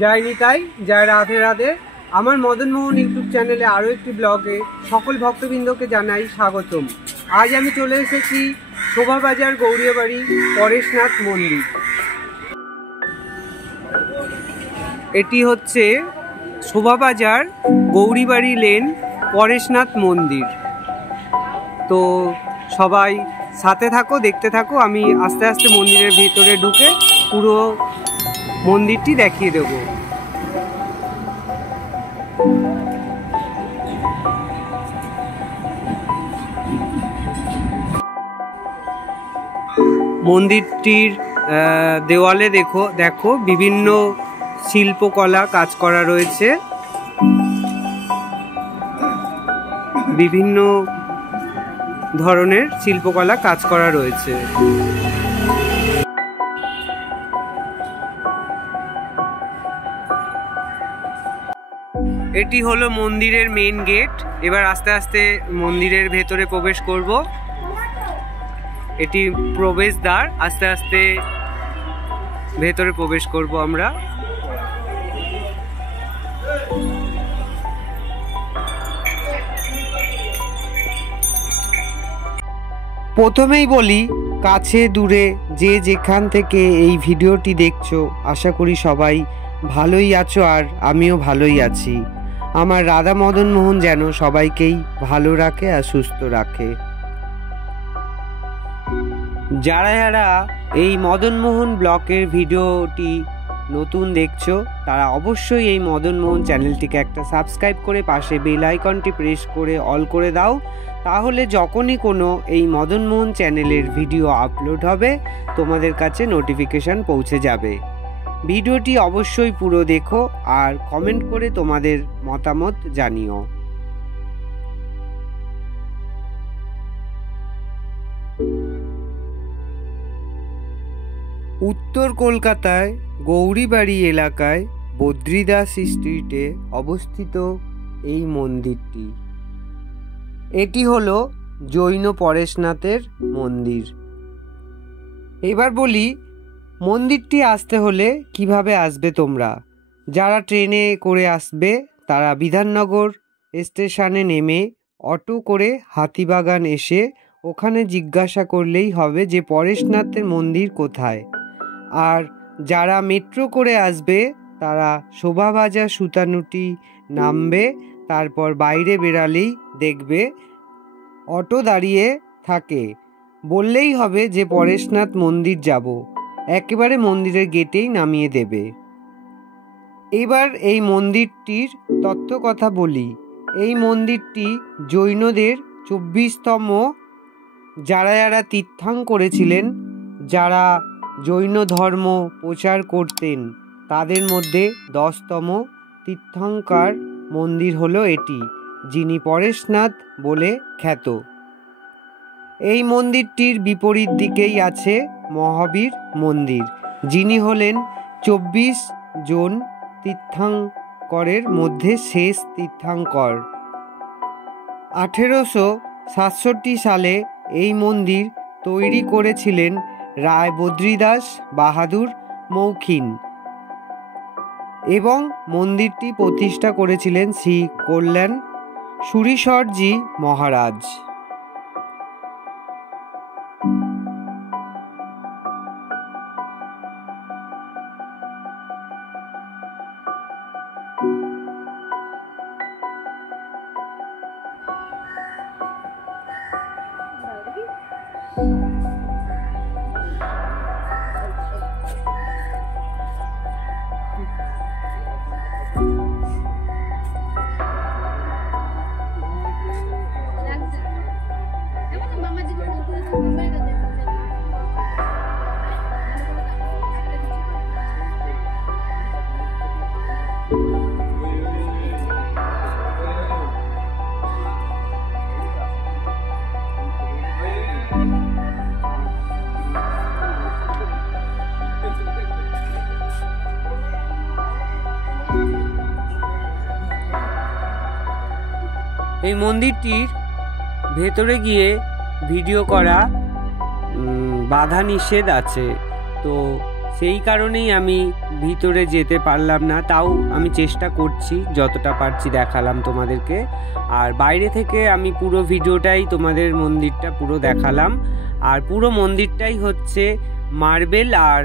জয় নিতাই, জয় রাধে রাধে। আমার মদন মোহন ইউটিউব চ্যানেলে আরও একটি ব্লগে সকল ভক্তবৃন্দকে জানাই স্বাগতম। আজ আমি চলে এসেছি শোভাবাজার গৌরিয়াবাড়ি পরেশনাথ মন্দির। এটি হচ্ছে শোভাবাজার গৌরিবাড়ি লেন পরেশনাথ মন্দির। তো সবাই সাথে থাকো, দেখতে থাকো। আমি আস্তে আস্তে মন্দিরের ভিতরে ঢুকে পুরো মন্দিরটি দেখিয়ে দেব। মন্দিরটির দেওয়ালে দেখো বিভিন্ন শিল্পকলা কাজ করা রয়েছে, বিভিন্ন ধরনের শিল্পকলা কাজ করা রয়েছে। এটি হলো মন্দিরের মেইন গেট। এবার আস্তে আস্তে মন্দিরের ভেতরে প্রবেশ করব। এটি প্রবেশদ্বার। আস্তে আস্তে ভেতরে প্রবেশ করব আমরা। প্রথমেই বলি, কাছে দূরে যে যেখান থেকে এই ভিডিওটি দেখছো, আশা করি সবাই ভালোই আছো আর আমিও ভালোই আছি। আমার রাধা মদন মোহন যেন সবাইকেই ভালো রাখে আর সুস্থ রাখে। যারা যারা এই মদন মোহন ব্লগের ভিডিওটি নতুন দেখছো, তারা অবশ্যই এই মদন মোহন চ্যানেলটিকে একটা সাবস্ক্রাইব করে পাশে বেল আইকনটি প্রেস করে অল করে দাও। তাহলে যখনই কোনো এই মদন মোহন চ্যানেলের ভিডিও আপলোড হবে, তোমাদের কাছে নোটিফিকেশান পৌঁছে যাবে। ভিডিওটি অবশ্যই পুরো দেখো আর কমেন্ট করে তোমাদের মতামত জানিও। উত্তর কলকাতায় গৌরিবাড়ি এলাকায় বদ্রীদাস স্ট্রিটে অবস্থিত এই মন্দিরটি। এটি হলো জৈন পরেশনাথের মন্দির। এবার বলি, মন্দিরটি আসতে হলে কিভাবে আসবে তোমরা। যারা ট্রেনে করে আসবে তারা বিধাননগর স্টেশনে নেমে অটো করে হাতিবাগান এসে ওখানে জিজ্ঞাসা করলেই হবে যে পরেশনাথের মন্দির কোথায়। আর যারা মেট্রো করে আসবে তারা শোভাবাজার সুতানুটি নামবে। তারপর বাইরে বেরালেই দেখবে অটো দাঁড়িয়ে থাকে, বললেই হবে যে পরেশনাথ মন্দির যাব, একেবারে মন্দিরের গেটেই নামিয়ে দেবে। এবার এই মন্দিরটির তত্ত্ব কথা বলি। এই মন্দিরটি জৈনদের 24তম, যারা যারা তীর্থাঙ্কর করেছিলেন, যারা জৈন ধর্ম প্রচার করতেন, তাদের মধ্যে 10তম তীর্থঙ্কর মন্দির হলো এটি, যিনি পরেশনাথ বলে খ্যাত। এই মন্দিরটির বিপরীত দিকেই আছে মহাবীর মন্দির, যিনি হলেন 24 জন তীর্থঙ্করের মধ্যে শেষ তীর্থঙ্কর। 1867 সালে এই মন্দির তৈরি করেছিলেন রায় বদ্রীদাস বাহাদুর মৌখিন এবং মন্দিরটি প্রতিষ্ঠা করেছিলেন শ্রী কল্যাণ সুরীশ্বরজি মহারাজ। এই মন্দিরটির ভেতরে গিয়ে ভিডিও করা বাধা নিষেধ আছে, তো সেই কারণেই আমি ভিতরে যেতে পারলাম না, তাও আমি চেষ্টা করছি, যতটা পারছি দেখালাম তোমাদেরকে। আর বাইরে থেকে আমি পুরো ভিডিওটাই তোমাদের মন্দিরটা পুরো দেখালাম। আর পুরো মন্দিরটাই হচ্ছে মার্বেল আর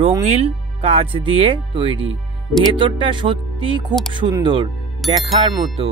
রঙিন কাজ দিয়ে তৈরি। ভেতরটা সত্যি খুব সুন্দর, দেখার মতো।